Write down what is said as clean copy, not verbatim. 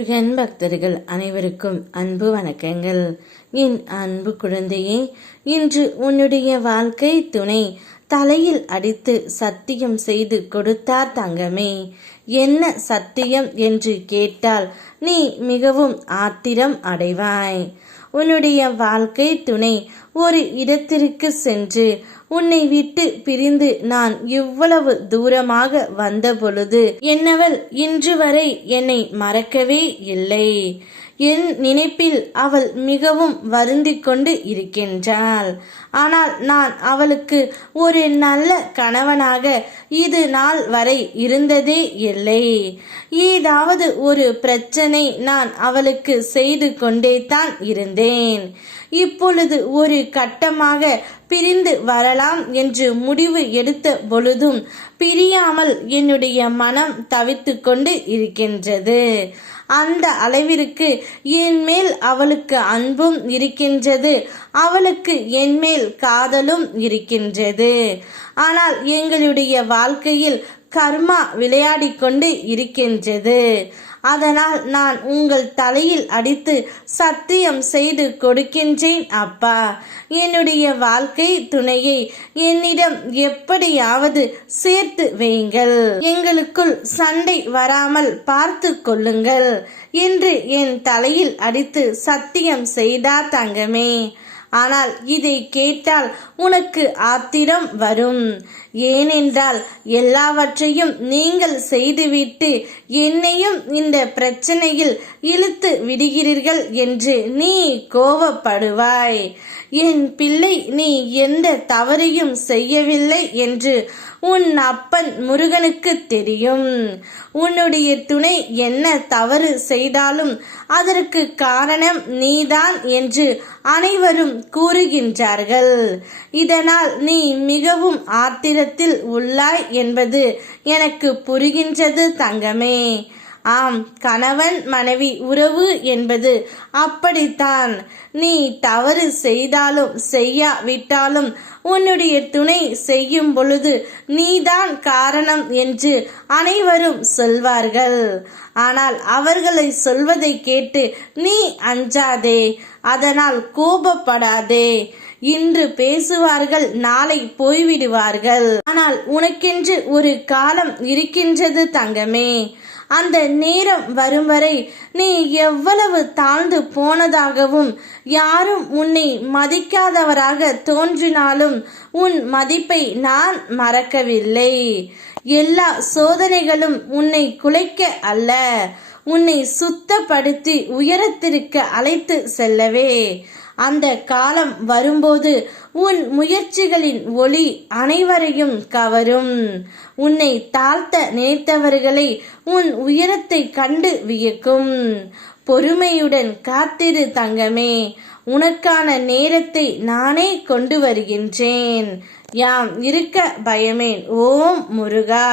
முருகன் பக்தர்கள் அனைவருக்கும் அன்பு வணக்கங்கள். என் அன்பு குழந்தையே, இன்று உன்னுடைய வாழ்க்கை துணை தலையில் அடித்து சத்தியம் செய்து கொடுத்தார் தங்கமே. என்ன சத்தியம் என்று கேட்டால் நீ மிகவும் ஆத்திரம் அடைவாய். உன்னுடைய வாழ்க்கை துணை ஒரு இடத்திற்கு சென்று உன்னை விட்டு பிரிந்து நான் இவ்வளவு தூரமாக வந்த பொழுது என்னவள் இன்று வரை என்னை மறக்கவே இல்லை. என் நினைப்பில் அவள் மிகவும் வருந்திக் கொண்டு இருக்கின்றாள். ஆனால் நான் அவளுக்கு ஒரு நல்ல கணவனாக இது நாள் வரை இருந்ததே இல்லை. ஏதாவது ஒரு பிரச்சனை நான் அவளுக்கு செய்து கொண்டே தான் இருந்தேன். இப்பொழுது ஒரு கட்டமாக பிரிந்து வரலாம் என்று முடிவு எடுத்த பொழுதும் பிரியாமல் என்னுடைய மனம் தவித்து கொண்டு இருக்கின்றது. அந்த அளவிற்கு என் மேல் அவளுக்கு அன்பும் இருக்கின்றது, அவளுக்கு என் மேல் காதலும் இருக்கின்றது. ஆனால் எங்களுடைய வாழ்க்கையில் கர்மா விளையாடி கொண்டு இருக்கின்றது. அதனால் நான் உங்கள் தலையில் அடித்து சத்தியம் செய்து கொடுக்கின்றேன் அப்பா. என்னுடைய வாழ்க்கை துணையை என்னிடம் எப்படியாவது சேர்த்து வையுங்கள். எங்களுக்குள் சண்டை வராமல் பார்த்து கொள்ளுங்கள் என்று என் தலையில் அடித்து சத்தியம் செய்தார் தங்கமே. ஆனால் இதை கேட்டால் உனக்கு ஆத்திரம் வரும். ஏனென்றால் எல்லாவற்றையும் நீங்கள் செய்துவிட்டு என்னையும் இந்த பிரச்சனையில் இழுத்து விடுகிறீர்கள் என்று நீ கோபப்படுவாய். என் பிள்ளை, நீ எந்த தவறையும் செய்யவில்லை என்று உன் அப்பன் முருகனுக்கு தெரியும். உன்னுடைய துணை என்ன தவறு செய்தாலும் அதற்கு காரணம் நீதான் என்று அனைவரும் கூறுகின்றார்கள். இதனால் நீ மிகவும் ஆத்திரத்தில் உள்ளாய் என்பது எனக்கு புரிகின்றது தங்கமே. ஆம், கணவன் மனைவி உறவு என்பது அப்படித்தான். நீ தவறு செய்தாலும் செய்யாவிட்டாலும் உன்னுடைய துணை செய்யும் பொழுது நீதான் காரணம் என்று அனைவரும் சொல்வார்கள். ஆனால் அவர்களை சொல்வதை கேட்டு நீ அஞ்சாதே, அதனால் கோபப்படாதே. இன்று பேசுவார்கள், நாளை போய்விடுவார்கள். ஆனால் உனக்கென்று ஒரு காலம் இருக்கின்றது தங்கமே. அந்த நேரம் வரும் வரை நீ எவ்வளவு தாழ்ந்து போனதாகவும் யாரும் உன்னை மதிக்காதவராக தோன்றினாலும் உன் மதிப்பை நான் மறக்கவில்லை. எல்லா சோதனைகளும் உன்னை குலைக்க அல்ல, உன்னை சுத்தப்படுத்தி உயரத்திற்கு அழைத்து செல்லவே. அந்த காலம் வரும்போது உன் முயற்சிகளின் ஒளி அனைவரையும் கவரும். உன்னை தாழ்த்த நினைத்தவர்களை உன் உயரத்தை கண்டு வியக்கும். பொறுமையுடன் காத்திரு தங்கமே. உனக்கான நேரத்தை நானே கொண்டு வருகின்றேன். யாம் இருக்க பயமேன். ஓம் முருகா.